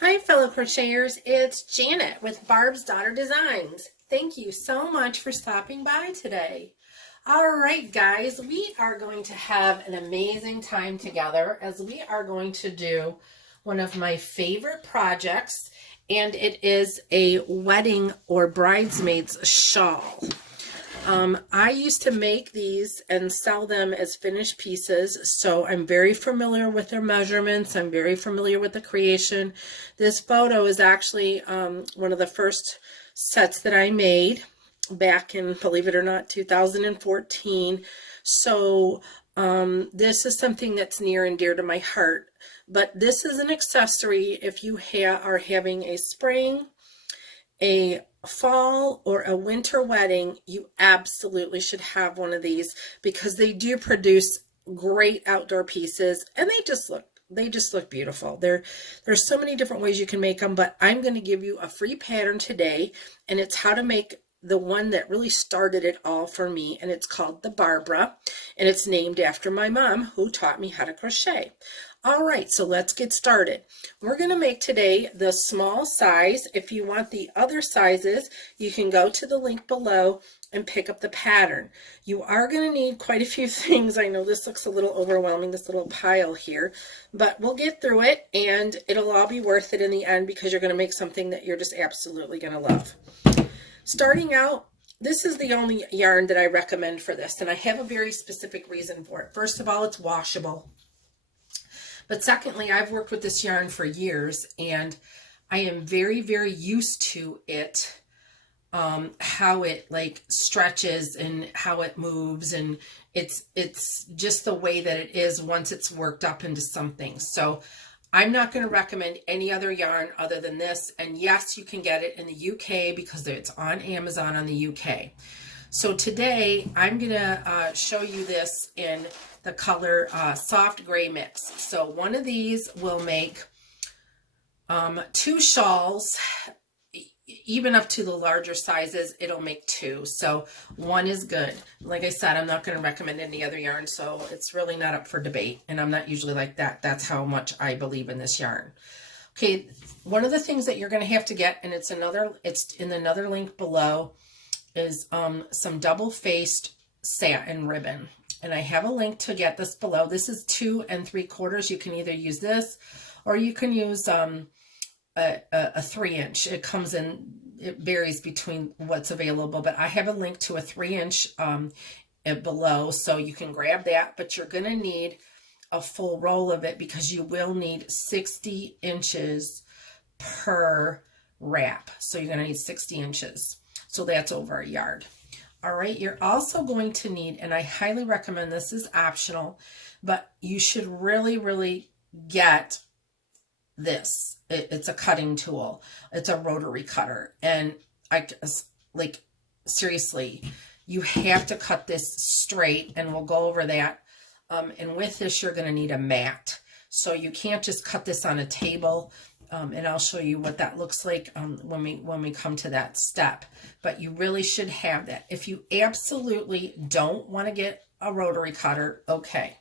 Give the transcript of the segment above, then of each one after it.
Hi fellow crocheters, it's Janet with Barb's Daughter Designs. Thank you so much for stopping by today. Alright guys, we are going to have an amazing time together as we are going to do one of my favorite projects, and it is a wedding or bridesmaid's shawl. I used to make these and sell them as finished pieces, so I'm very familiar with their measurements. I'm very familiar with the creation. This photo is actually one of the first sets that I made back in, believe it or not, 2014. So this is something that's near and dear to my heart. But this is an accessory if you are having a spring, a fall, or a winter wedding. You absolutely should have one of these because they do produce great outdoor pieces, and they just look beautiful. There's so many different ways you can make them, but I'm going to give you a free pattern today, and it's how to make the one that really started it all for me, and it's called the Barbara, and it's named after my mom who taught me how to crochet. All right, so let's get started. We're going to make today the small size. If you want the other sizes, you can go to the link below and pick up the pattern. You are going to need quite a few things. I know this looks a little overwhelming, this little pile here, but we'll get through it, and it'll all be worth it in the end because you're going to make something that you're just absolutely going to love. Starting out, this is the only yarn that I recommend for this, and I have a very specific reason for it. First of all, it's washable. But secondly, I've worked with this yarn for years, and I am very, very used to it, how it like stretches and how it moves, and it's just the way that it is once it's worked up into something. So I'm not going to recommend any other yarn other than this. And yes, you can get it in the UK because it's on Amazon on the UK. So today I'm going to show you this in the color soft gray mix. So one of these will make 2 shawls, even up to the larger sizes, it'll make 2. So one is good. Like I said, I'm not going to recommend any other yarn, so it's really not up for debate. And I'm not usually like that. That's how much I believe in this yarn. Okay, one of the things that you're going to have to get, and it's in another link below, is some double-faced satin ribbon. And I have a link to get this below. This is 2 3/4. You can either use this or you can use a 3-inch. It comes in, it varies between what's available, but I have a link to a 3-inch below, so you can grab that. But you're going to need a full roll of it because you will need 60 inches per wrap. So you're going to need 60 inches. So that's over a yard. All right, you're also going to need, and I highly recommend this is optional, but you should really, really get this. It's a cutting tool. It's a rotary cutter. And like, seriously, you have to cut this straight, and we'll go over that. And with this, you're going to need a mat. So you can't just cut this on a table. And I'll show you what that looks like when we come to that step. But you really should have that. If you absolutely don't want to get a rotary cutter, okay,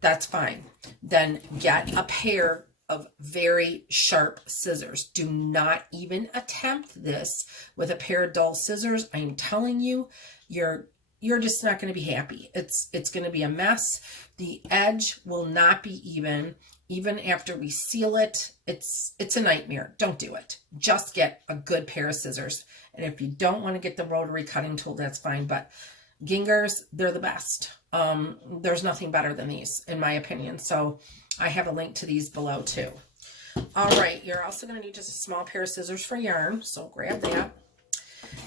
that's fine. Then get a pair of very sharp scissors. Do not even attempt this with a pair of dull scissors. I'm telling you, you're just not going to be happy. It's going to be a mess. The edge will not be even after we seal it. It's a nightmare. Don't do it. Just get a good pair of scissors. And if you don't want to get the rotary cutting tool, that's fine. But Gingers, they're the best. There's nothing better than these, in my opinion. So I have a link to these below too. All right, you're also going to need just a small pair of scissors for yarn. So grab that.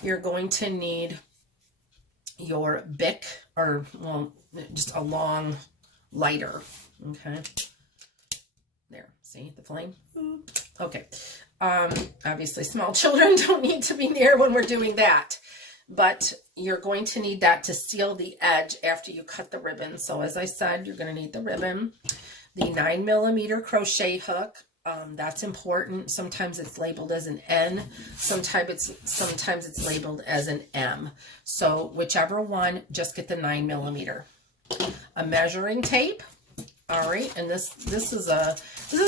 You're going to need your Bic, or well, just a long lighter. Okay. There, see the flame? Okay. Obviously small children don't need to be near when we're doing that, but you're going to need that to seal the edge after you cut the ribbon. So as I said, you're going to need the ribbon, the 9mm crochet hook. That's important. Sometimes it's labeled as an N, sometimes it's labeled as an M. So whichever one, just get the 9mm. A measuring tape. All right, and this is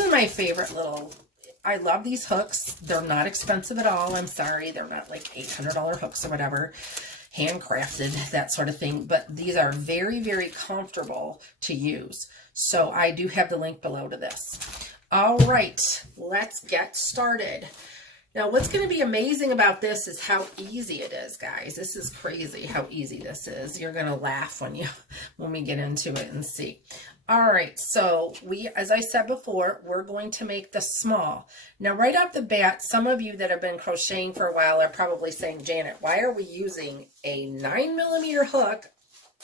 my favorite little I love these hooks. They're not expensive at all. I'm sorry. They're not like $800 hooks or whatever, handcrafted, that sort of thing. But these are very, very comfortable to use. So I do have the link below to this. All right, let's get started. Now, what's going to be amazing about this is how easy it is, guys. This is crazy how easy this is. You're going to laugh when we get into it and see. All right, so as I said before, we're going to make the small. Now, right off the bat, some of you that have been crocheting for a while are probably saying, Janet, why are we using a 9mm hook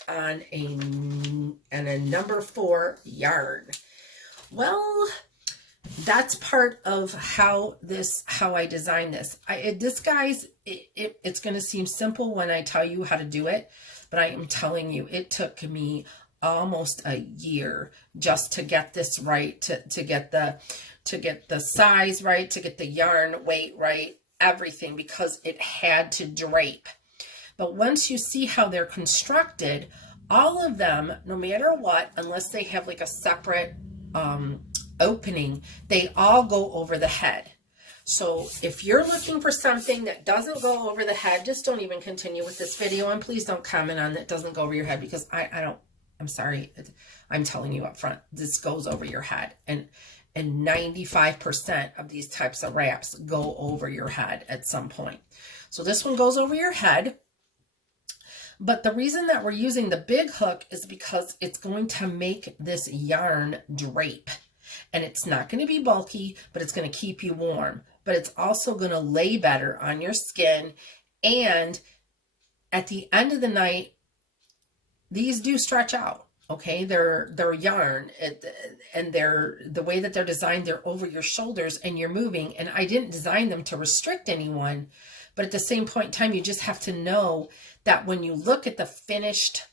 on a number 4 yarn? Well, that's part of how I designed this. Guys, it's going to seem simple when I tell you how to do it, but I am telling you, it took me almost a year just to get this right, to get the size right, to get the yarn weight right, everything, because it had to drape. But once you see how they're constructed, all of them, no matter what, unless they have like a separate opening, they all go over the head. So if you're looking for something that doesn't go over the head, just don't even continue with this video, and please don't comment on that doesn't go over your head, because I'm sorry, I'm telling you up front, this goes over your head, and 95% of these types of wraps go over your head at some point. So this one goes over your head. But the reason that we're using the big hook is because it's going to make this yarn drape. And it's not going to be bulky, but it's going to keep you warm. But it's also going to lay better on your skin. And at the end of the night, these do stretch out. Okay, they're yarn, and the way that they're designed, they're over your shoulders and you're moving. And I didn't design them to restrict anyone, but at the same point in time, you just have to know that when you look at the finished,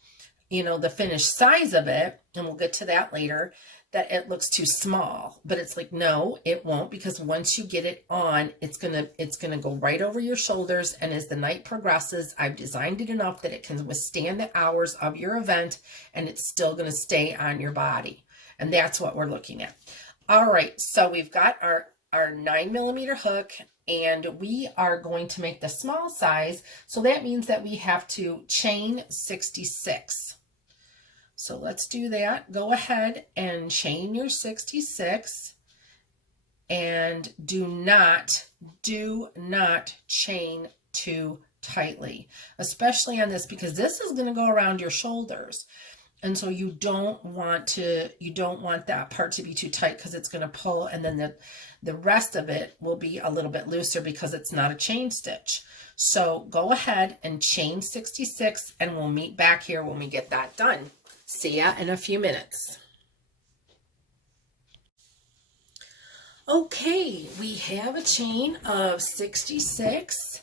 the finished size of it, and we'll get to that later, that it looks too small. But it's like, no, it won't, because once you get it on, it's gonna go right over your shoulders. And as the night progresses, I've designed it enough that it can withstand the hours of your event, and it's still gonna stay on your body. And that's what we're looking at. All right, so we've got our 9mm hook, and we are going to make the small size. So that means that we have to chain 66. So let's do that. Go ahead and chain your 66, and do not chain too tightly, especially on this, because this is going to go around your shoulders. And so you don't want that part to be too tight, because it's going to pull, and then the rest of it will be a little bit looser because it's not a chain stitch. So go ahead and chain 66, and we'll meet back here when we get that done. See ya in a few minutes. Okay, we have a chain of 66.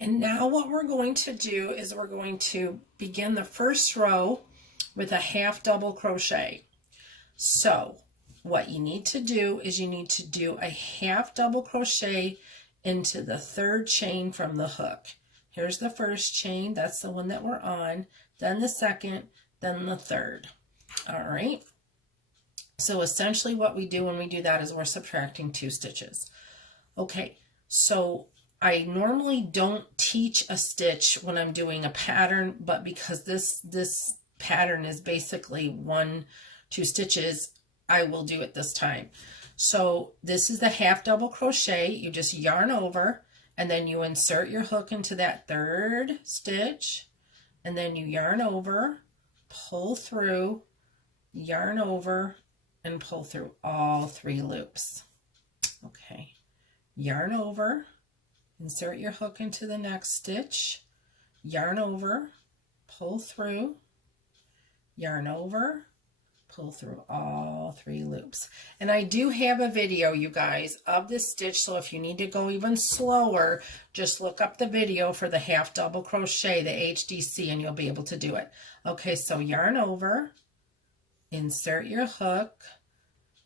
And now what we're going to do is we're going to begin the first row with a half double crochet. So what you need to do is you need to do a half double crochet into the 3rd chain from the hook. Here's the 1st chain, that's the one that we're on, then the 2nd, then the 3rd. All right. So essentially what we do when we do that is we're subtracting 2 stitches. Okay, so I normally don't teach a stitch when I'm doing a pattern, but because this pattern is basically 1-2 stitches, I will do it this time. So this is the half double crochet. You just yarn over, and then you insert your hook into that 3rd stitch, and then you yarn over, pull through, yarn over, and pull through all 3 loops. Okay, yarn over, insert your hook into the next stitch, yarn over, pull through, yarn over, pull through all 3 loops. And I do have a video, you guys, of this stitch, so if you need to go even slower, just look up the video for the half double crochet, the HDC, and you'll be able to do it. Okay, so yarn over, insert your hook,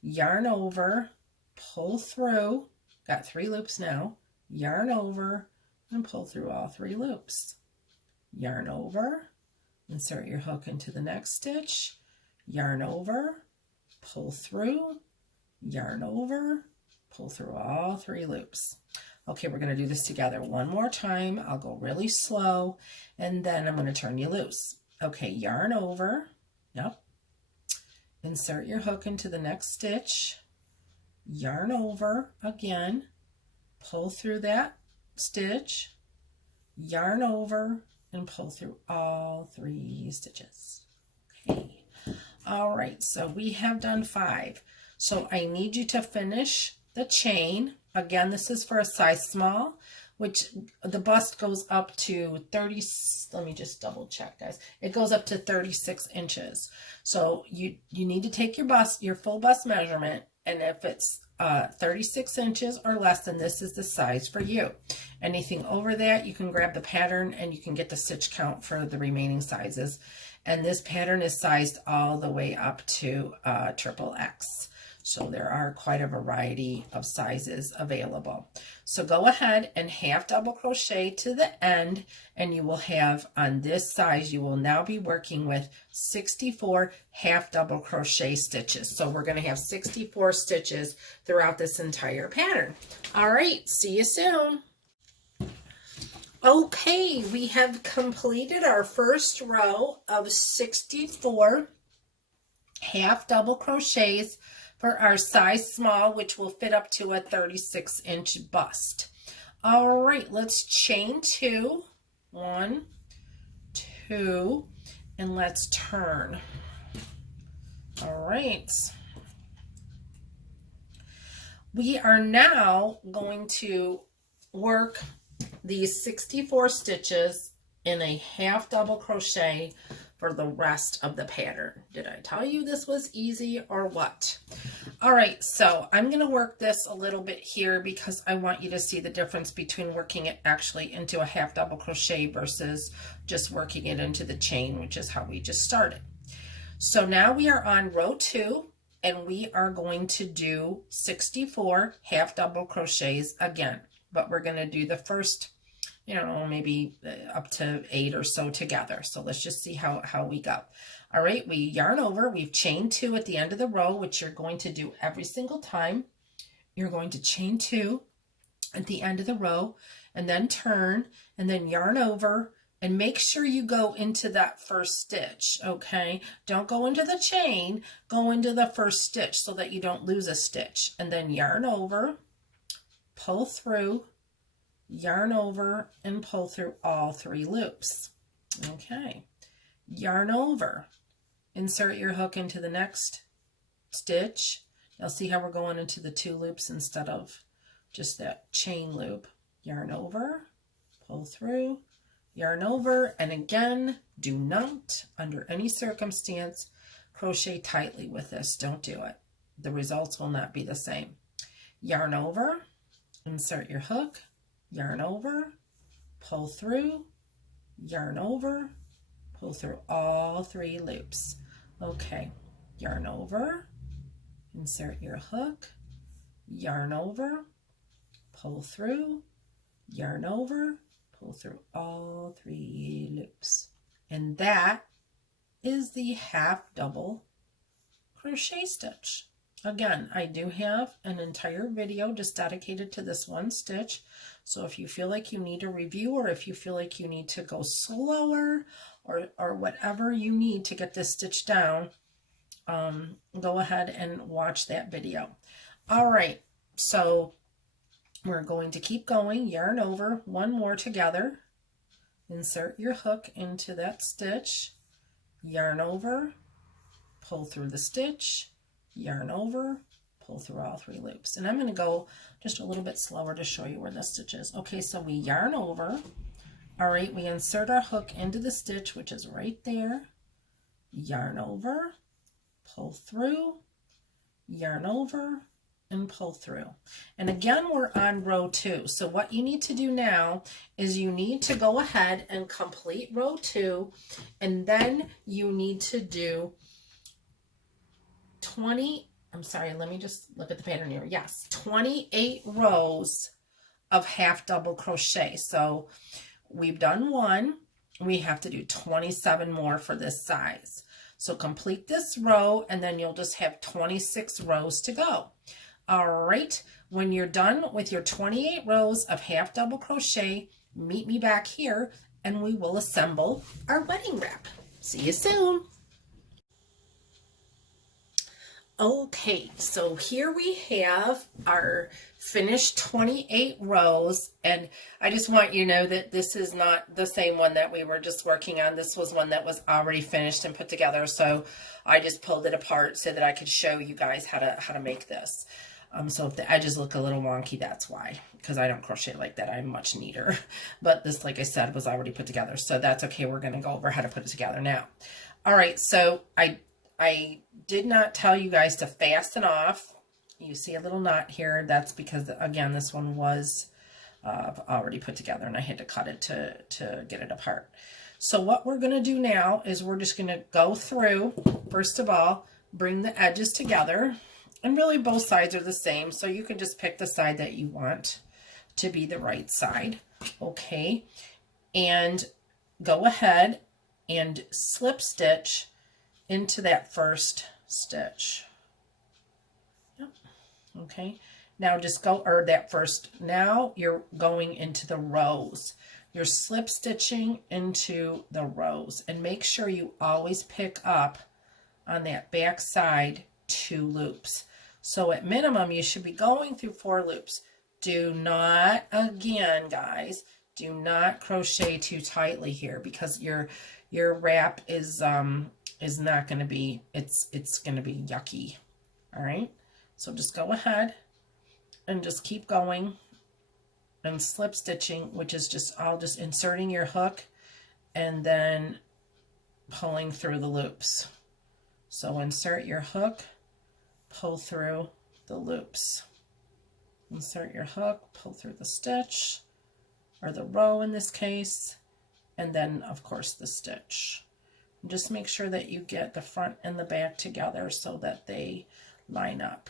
yarn over, pull through, got 3 loops now, yarn over, and pull through all 3 loops. Yarn over, insert your hook into the next stitch, yarn over, pull through, yarn over, pull through all 3 loops. Okay, we're going to do this together one more time. I'll go really slow, and then I'm going to turn you loose. Okay, yarn over. Yep. Insert your hook into the next stitch. Yarn over again. Pull through that stitch. Yarn over and pull through all 3 stitches. Okay. All right, so we have done 5. So I need you to finish the chain. Again, this is for a size small, which the bust goes up to 30, let me just double check, guys. It goes up to 36 inches. So you need to take your full bust measurement, and if it's 36 inches or less, then this is the size for you. Anything over that, you can grab the pattern and you can get the stitch count for the remaining sizes. And this pattern is sized all the way up to XXX. So there are quite a variety of sizes available. So go ahead and half double crochet to the end, and you will have, on this size, you will now be working with 64 half double crochet stitches. So we're going to have 64 stitches throughout this entire pattern. All right, see you soon. Okay, we have completed our first row of 64 half double crochets for our size small, which will fit up to a 36-inch bust. All right, let's chain 2. 1, 2, and let's turn. All right. We are now going to work these 64 stitches in a half double crochet for the rest of the pattern. Did I tell you this was easy or what? All right, so I'm going to work this a little bit here because I want you to see the difference between working it actually into a half double crochet versus just working it into the chain, which is how we just started. So now we are on row 2, and we are going to do 64 half double crochets again, but we're going to do the first, you know, maybe up to 8 or so together. So let's just see how we go. All right, we yarn over. We've chained 2 at the end of the row, which you're going to do every single time. You're going to chain 2 at the end of the row, and then turn, and then yarn over, and make sure you go into that first stitch, okay? Don't go into the chain, go into the first stitch so that you don't lose a stitch. And then yarn over, pull through, yarn over, and pull through all 3 loops. Okay, yarn over, insert your hook into the next stitch. Now see how we're going into the 2 loops instead of just that chain loop. Yarn over, pull through, yarn over, and again, do not, under any circumstance, crochet tightly with this. Don't do it. The results will not be the same. Yarn over, insert your hook, yarn over, pull through, yarn over, pull through all 3 loops. Okay, yarn over, insert your hook, yarn over, pull through, yarn over, pull through all 3 loops. And that is the half double crochet stitch. Again, I do have an entire video just dedicated to this one stitch. So if you feel like you need a review, or if you feel like you need to go slower, or whatever you need to get this stitch down, go ahead and watch that video. All right, so we're going to keep going. Yarn over, 1 more together. Insert your hook into that stitch, yarn over, pull through the stitch, yarn over, pull through all 3 loops. And I'm going to go just a little bit slower to show you where the stitch is. Okay, so we yarn over. All right, we insert our hook into the stitch, which is right there. Yarn over, pull through, yarn over, and pull through. And again, we're on row 2. So what you need to do now is you need to go ahead and complete row 2, and then you need to do 28 rows of half double crochet. So we've done 1, we have to do 27 more for this size. So complete this row, and then you'll just have 26 rows to go. All right, When you're done with your 28 rows of half double crochet, meet me back here and we will assemble our wedding wrap. See you soon. Okay, so here we have our finished 28 rows, and I just want you to know that this is not the same one that we were just working on. This was one that was already finished and put together, so I just pulled it apart so that I could show you guys how to make this. So if the edges look a little wonky, that's why, because I don't crochet like that. I'm much neater, but this, like I said, was already put together, so that's okay. We're going to go over how to put it together now. All right, so I did not tell you guys to fasten off. You see a little knot here. That's because, again, this one was already put together and I had to cut it to get it apart. So what we're going to do now is we're just going to go through, first of all, bring the edges together. And really both sides are the same, so you can just pick the side that you want to be the right side. Okay, and go ahead and slip stitch into that first stitch. Yep. Okay, now just go, or that first, now you're going into the rows. You're slip stitching into the rows, and make sure you always pick up on that back side 2 loops. So at minimum, you should be going through 4 loops. Do not, again, guys, do not crochet too tightly here, because your wrap is not going to be, it's going to be yucky. All right, so just go ahead and just keep going and slip stitching, which is just all just inserting your hook and then pulling through the loops. So insert your hook, pull through the loops. Insert your hook, pull through the stitch, or the row in this case, and then of course the stitch. And just make sure that you get the front and the back together so that they line up.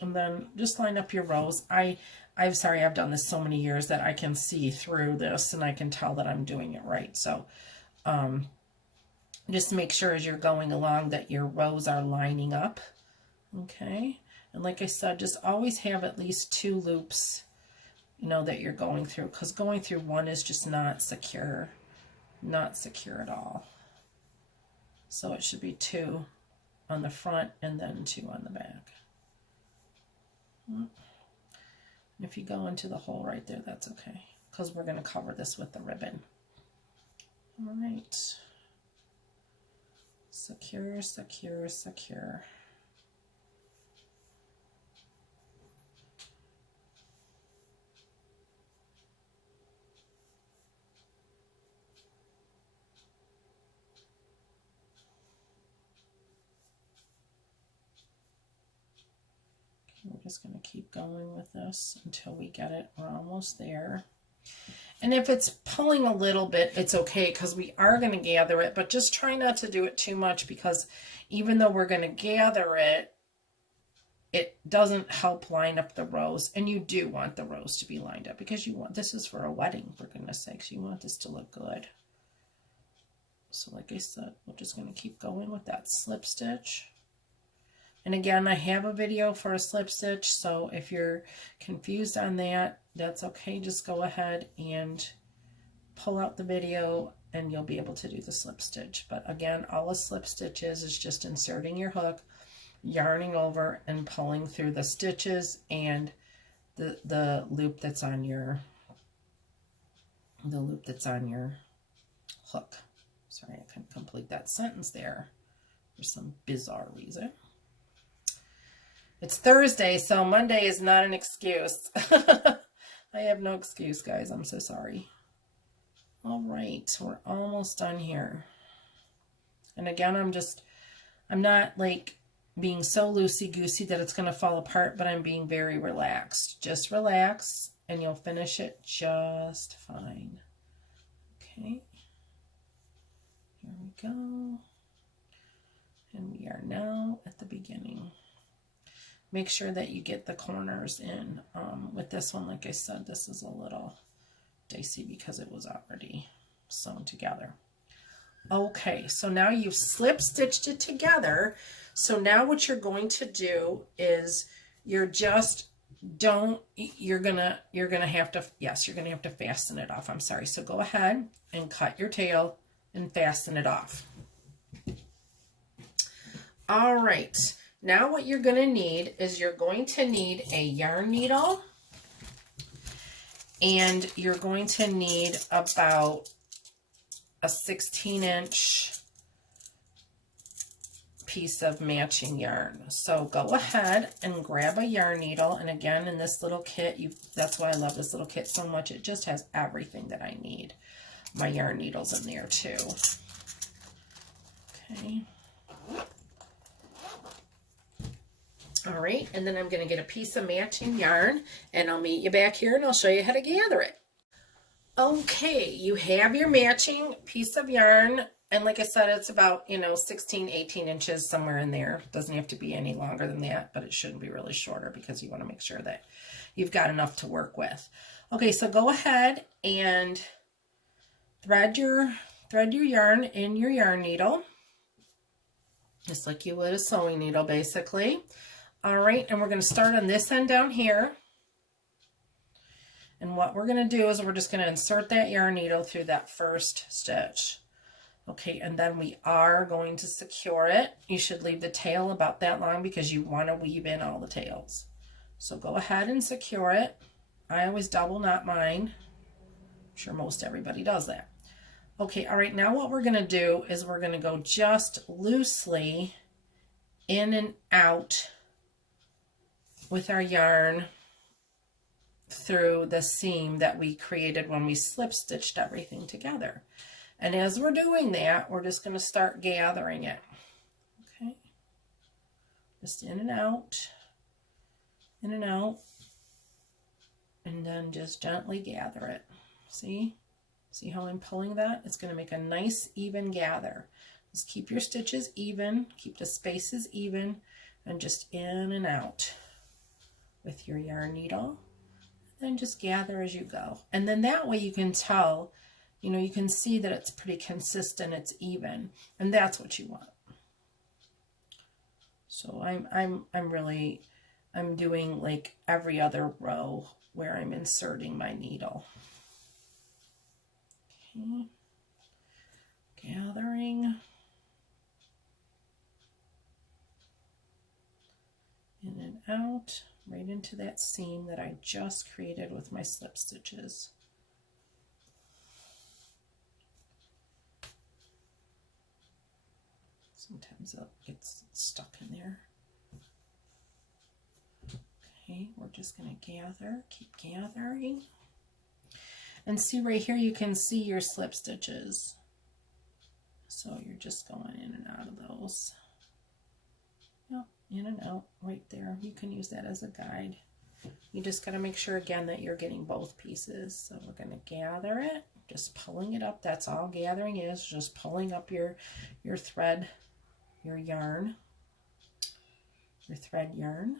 And then just line up your rows. I'm sorry, I've done this so many years that I can see through this and I can tell that I'm doing it right. So just make sure as you're going along that your rows are lining up. Okay, and like I said, just always have at least 2 loops, you know, that you're going through, because going through one is just not secure at all. So it should be 2 on the front and then 2 on the back. And if you go into the hole right there, that's okay, because we're going to cover this with the ribbon. All right, secure, secure, secure. We're just going to keep going with this until we get it. We're almost there. And if it's pulling a little bit, it's okay, because we are going to gather it, but just try not to do it too much, because even though we're going to gather it, it doesn't help line up the rows. And you do want the rows to be lined up, because you want, this is for a wedding, for goodness sakes, you want this to look good. So like I said, we're just going to keep going with that slip stitch. And again, I have a video for a slip stitch, so if you're confused on that, that's okay. Just go ahead and pull out the video and you'll be able to do the slip stitch. But again, all a slip stitch is just inserting your hook, yarning over and pulling through the stitches and the loop that's on your hook. Sorry, I couldn't complete that sentence there for some bizarre reason. It's Thursday, so Monday is not an excuse. I have no excuse, guys. I'm so sorry. All right, we're almost done here. And again, I'm not like being so loosey-goosey that it's going to fall apart, but I'm being very relaxed. Just relax, and you'll finish it just fine. Okay. Here we go. And we are now at the beginning. Make sure that you get the corners in. With this one, like I said, this is a little dicey because it was already sewn together. Okay, so now you've slip stitched it together. So now what you're going to do is you're just you're gonna have to, yes, you're gonna have to fasten it off. I'm sorry. So go ahead and cut your tail and fasten it off. All right. Now what you're gonna need is you're going to need a yarn needle, and you're going to need about a 16-inch piece of matching yarn. So go ahead and grab a yarn needle, and again, in this little kit, that's why I love this little kit so much. It just has everything that I need. My yarn needles in there too. Okay. All right, and then I'm going to get a piece of matching yarn, and I'll meet you back here and I'll show you how to gather it. Okay, you have your matching piece of yarn, and like I said, it's about, 16, 18 inches, somewhere in there. Doesn't have to be any longer than that, but it shouldn't be really shorter because you want to make sure that you've got enough to work with. Okay, so go ahead and thread your yarn in your yarn needle, just like you would a sewing needle, basically. All right, and we're going to start on this end down here. And what we're going to do is we're just going to insert that yarn needle through that first stitch. Okay, and then we are going to secure it. You should leave the tail about that long because you want to weave in all the tails. So go ahead and secure it. I always double knot mine. I'm sure most everybody does that. Okay, all right, now what we're going to do is we're going to go just loosely in and out with our yarn through the seam that we created when we slip stitched everything together. And as we're doing that, we're just going to start gathering it. Okay, just in and out, and then just gently gather it. See how I'm pulling that? It's going to make a nice even gather. Just keep your stitches even, keep the spaces even, and just in and out with your yarn needle. Then just gather as you go. And then that way you can tell, you can see that it's pretty consistent, it's even, and that's what you want. So I'm doing like every other row where I'm inserting my needle. Okay. Gathering. In and out, right into that seam that I just created with my slip stitches. Sometimes it gets stuck in there. Okay, we're just going to gather, keep gathering. And see right here, you can see your slip stitches. So you're just going in and out of those. Yep, in and out right there. You can use that as a guide. You just got to make sure again that you're getting both pieces. So we're going to gather it, just pulling it up. That's all gathering is, just pulling up your thread, your yarn, your thread yarn.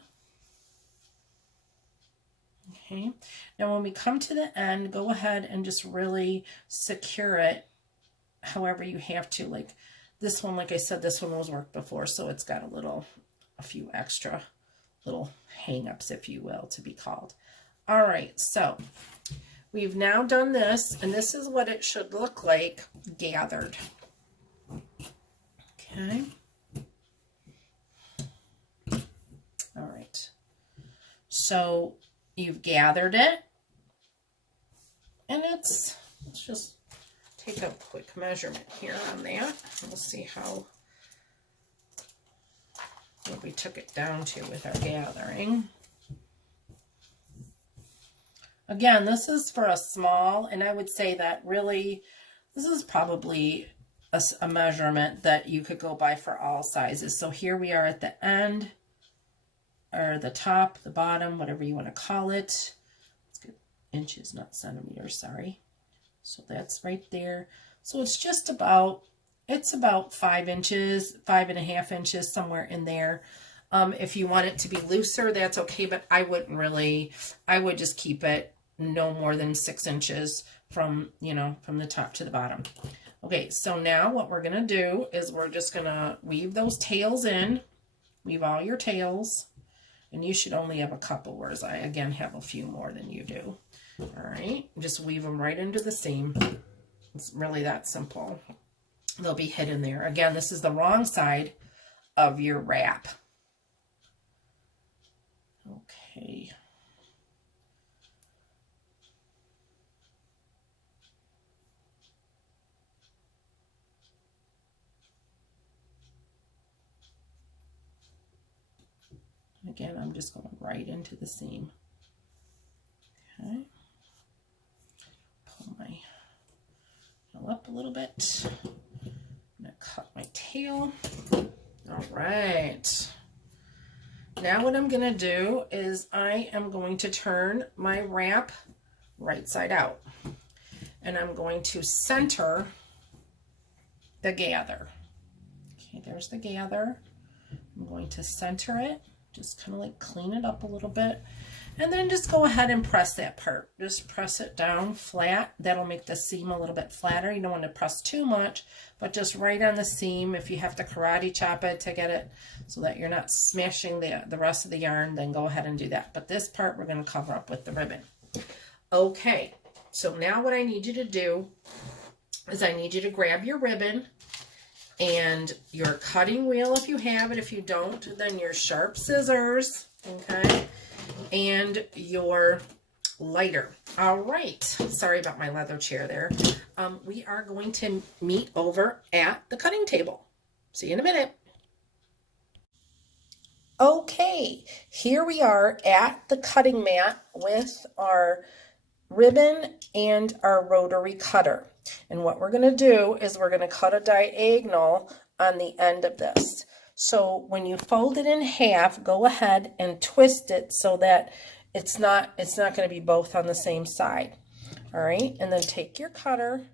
Okay, now when we come to the end, go ahead and just really secure it however you have to. Like this one, like I said, this one was worked before, so it's got a few extra little hang-ups, if you will, to be called. All right, so we've now done this, and this is what it should look like gathered. Okay. All right. So you've gathered it, and let's just take a quick measurement here on that. We'll see what we took it down to with our gathering. Again, this is for a small, and I would say that really this is probably a measurement that you could go by for all sizes. So here we are at the end, or the top, the bottom, whatever you want to call it. Let's get inches, not centimeters, sorry. So that's right there. So it's just about, it's about 5 inches, 5.5 inches, somewhere in there. If you want it to be looser, that's okay, but I wouldn't really, I would just keep it no more than 6 inches from, from the top to the bottom. Okay, so now what we're gonna do is we're just gonna weave those tails in, weave all your tails, And you should only have a couple, whereas I, again, have a few more than you do. All right, just weave them right into the seam. It's really that simple. They'll be hidden there. Again, this is the wrong side of your wrap. Okay. Again, I'm just going right into the seam. Okay. Pull my tail up a little bit. I'm going to cut my tail. All right. Now what I'm going to do is I am going to turn my wrap right side out. And I'm going to center the gather. Okay, there's the gather. I'm going to center it. Just kind of like clean it up a little bit. And then just go ahead and press that part. Just press it down flat. That'll make the seam a little bit flatter. You don't want to press too much, but just right on the seam. If you have to karate chop it to get it so that you're not smashing the rest of the yarn, then go ahead and do that. But this part we're going to cover up with the ribbon. Okay, so now what I need you to do is I need you to grab your ribbon and your cutting wheel if you have it. If you don't, then your sharp scissors, okay, and your lighter. All right, sorry about my leather chair there. We are going to meet over at the cutting table. See you in a minute. Okay, here we are at the cutting mat with our ribbon and our rotary cutter. And what we're going to do is we're going to cut a diagonal on the end of this. So when you fold it in half, go ahead and twist it so that it's not going to be both on the same side. All right, and then take your cutter,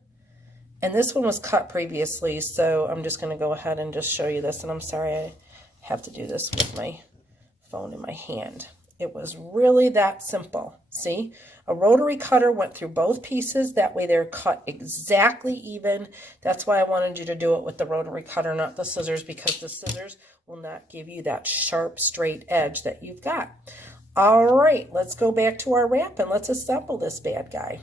and this one was cut previously, so I'm just going to go ahead and just show you this. And I'm sorry I have to do this with my phone in my hand. It was really that simple. See, a rotary cutter went through both pieces. That way they're cut exactly even. That's why I wanted you to do it with the rotary cutter, not the scissors, because the scissors will not give you that sharp, straight edge that you've got. All right, let's go back to our wrap and let's assemble this bad guy.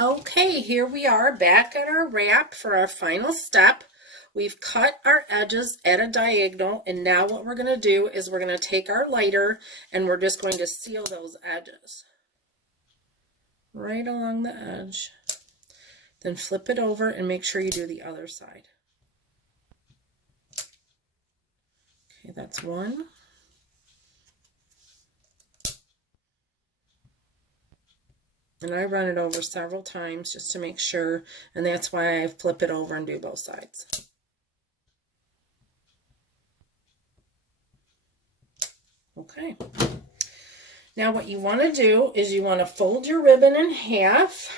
Okay, here we are back at our wrap for our final step. We've cut our edges at a diagonal, and now what we're going to do is we're going to take our lighter and we're just going to seal those edges right along the edge. Then flip it over and make sure you do the other side. Okay, that's one. And I run it over several times just to make sure, and that's why I flip it over and do both sides. Okay. Now what you want to do is you want to fold your ribbon in half.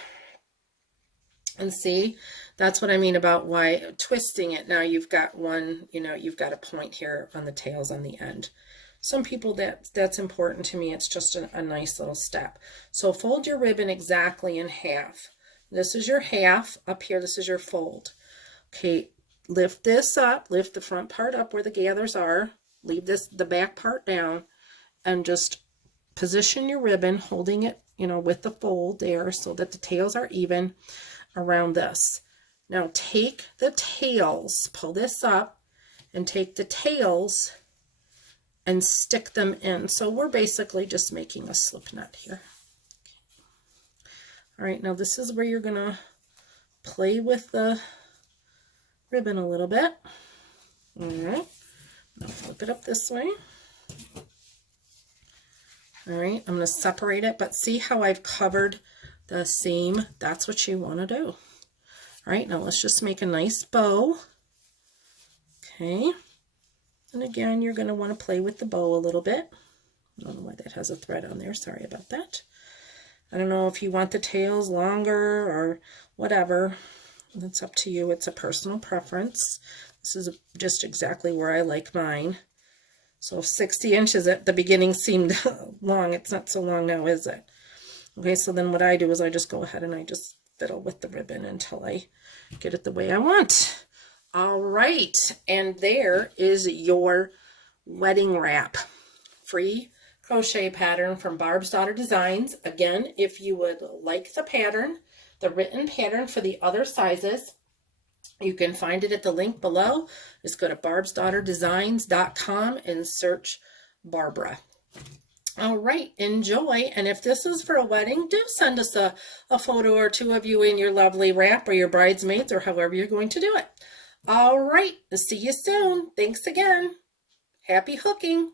And see, that's what I mean about why twisting it. Now you've got one, you've got a point here on the tails on the end. Some people, that's important to me. It's just a nice little step. So fold your ribbon exactly in half. This is your half. Up here, this is your fold. Okay, lift this up. Lift the front part up where the gathers are. Leave the back part down. And just position your ribbon, holding it, with the fold there so that the tails are even around this. Now take the tails, pull this up, and take the tails and stick them in. So we're basically just making a slip knot here. All right, now this is where you're gonna play with the ribbon a little bit. All right, now flip it up this way. All right, I'm going to separate it, but see how I've covered the seam? That's what you want to do. All right, now let's just make a nice bow. Okay, and again, you're going to want to play with the bow a little bit. I don't know why that has a thread on there. Sorry about that. I don't know if you want the tails longer or whatever. That's up to you. It's a personal preference. This is just exactly where I like mine. So if 60 inches at the beginning seemed long, it's not so long now, is it? Okay, so then what I do is I just go ahead and I just fiddle with the ribbon until I get it the way I want. All right, and there is your wedding wrap. Free crochet pattern from Barb's Daughter Designs. Again, if you would like the pattern, the written pattern for the other sizes, you can find it at the link below. Just go to barbsdaughterdesigns.com and search Barbara. All right, enjoy. And if this is for a wedding, do send us a photo or two of you in your lovely wrap or your bridesmaids or however you're going to do it. All right, see you soon. Thanks again. Happy hooking.